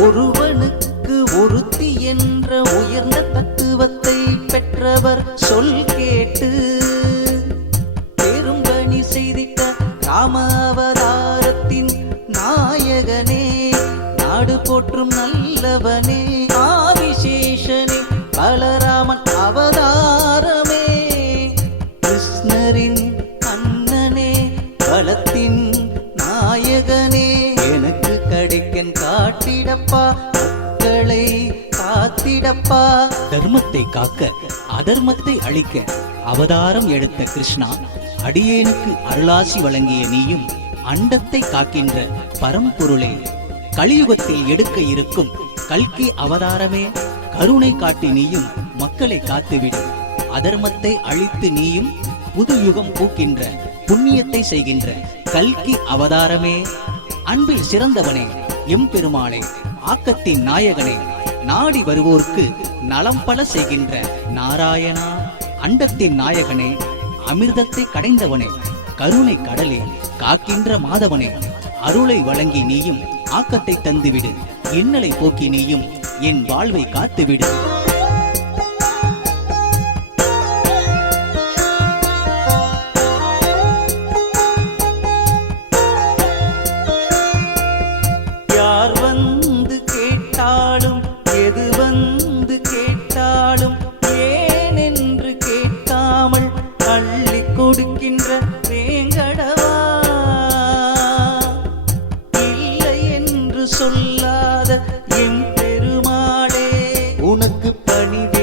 ஒருவனுக்கு ஒருத்தி என்ற உயர்ந்த தத்துவத்தை பெற்றவர் சொல் கேட்டு பெரும்பணி செய்திட்ட ராம அவதாரத்தின் நாயகனே, நாடு போற்றும் நல்லவனே, ஆதிசேஷனே, பலராமன் அவதாரமே, கிருஷ்ணரின் அண்ணனே, பலத்தின் நாயகனே, எனக்கு கிடைக்கன் காட்டிடப்பா, மக்களை காத்திடப்பா. தர்மத்தை காக்க அதர்மத்தை அழிக்க அவதாரம் எடுத்த கிருஷ்ணா, அடியேனுக்கு அருளாசி வழங்கிய நீயும் அண்டத்தை காக்கின்ற பரம்பொருளே, கலியுகத்தில் எடுக்க இருக்கும் கல்கி அவதாரமே, கருணை காட்டி நீயும் மக்களை காத்துவிடு. அதர்மத்தை அழித்து நீயும் புது யுகம் பூக்கின்ற புண்ணியத்தை செய்கின்ற கல்கி அவதாரமே, அன்பில் சிறந்தவனே, எம்பெருமாளே, ஆக்கத்தின் நாயகனே, நாடி வருவோர்க்கு நலம் பல செய்கின்ற நாராயணா, அண்டத்தின் நாயகனே, அமிர்தத்தை கடைந்தவனே, கருணை கடலே, காக்கின்ற மாதவனே, அருளை வழங்கி நீயும் ஆக்கத்தை தந்துவிடு. இன்னலை போக்கி நீயும் என் வாழ்வை காத்துவிடு. யார் வந்து கேட்டாலும் எது வந்து கேட்டாலும் ஏனென்று கேட்காமல் அள்ளி கொடுக்கின்ற வேங்கடவா, இல்லை என்று சொல்லாத என் பெருமாளே, உனக்கு பணிவே